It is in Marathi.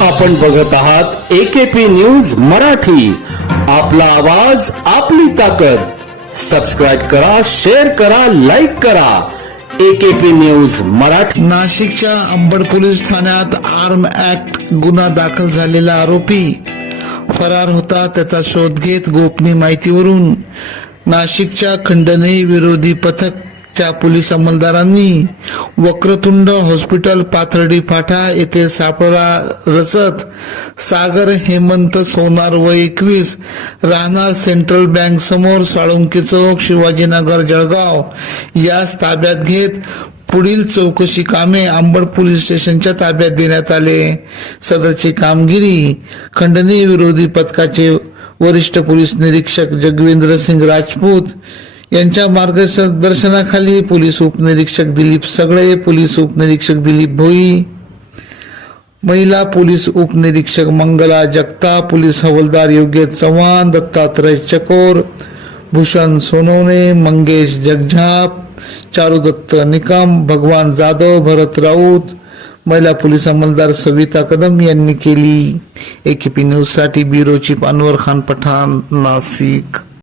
आपण बघत आहात एकेपी न्यूज मराठी. आपला आवाज आपली ताकद. सबस्क्राईब करा शेअर करा लाईक करा. AKP news Marathi. नाशिकच्या अंबड पोलीस ठाण्यात आर्म ऍक्ट गुन्हा दाखल झालेला आरोपी. फरार होता त्याचा शोध घेत गोपनीय माहितीवरून. नाशिकच्या खंडणी विरोधी पथक त्या पोलीस अंमलदारांनी वक्रतुंड हॉस्पिटल पाथर्डी फाटा येथे सापळा रचत सागर हेमंत सोनार व एकवीस राहणार सेंट्रल बँक समोर साळुंकी चौक शिवाजीनगर जळगाव. यास ताब्यात घेत पुढील चौकशी कामे आंबड पोलीस स्टेशनच्या ताब्यात देण्यात आले. सदरची कामगिरी खंडणी विरोधी पथकाचे वरिष्ठ पोलीस निरीक्षक जगवेंद्र सिंग राजपूत यांच्या मार्गदर्शनाखाली पोलीस उपनिरीक्षक दिलीप सगळे पोलीस उपनिरीक्षक दिलीप भोई महिला पोलीस उपनिरीक्षक मंगला जगता पोलीस हवलदार योग्य चव्हाण दत्तात्रय चकोर भूषण सोनवणे मंगेश जगझाप चारुदत्त निकम भगवान जाधव भरत राऊत महिला पोलीस अंमलदार सविता कदम यांनी केली. एकेपी न्यूज न्यूजसाठी ब्युरो चीफ अनवर खान पठाण नाशिक.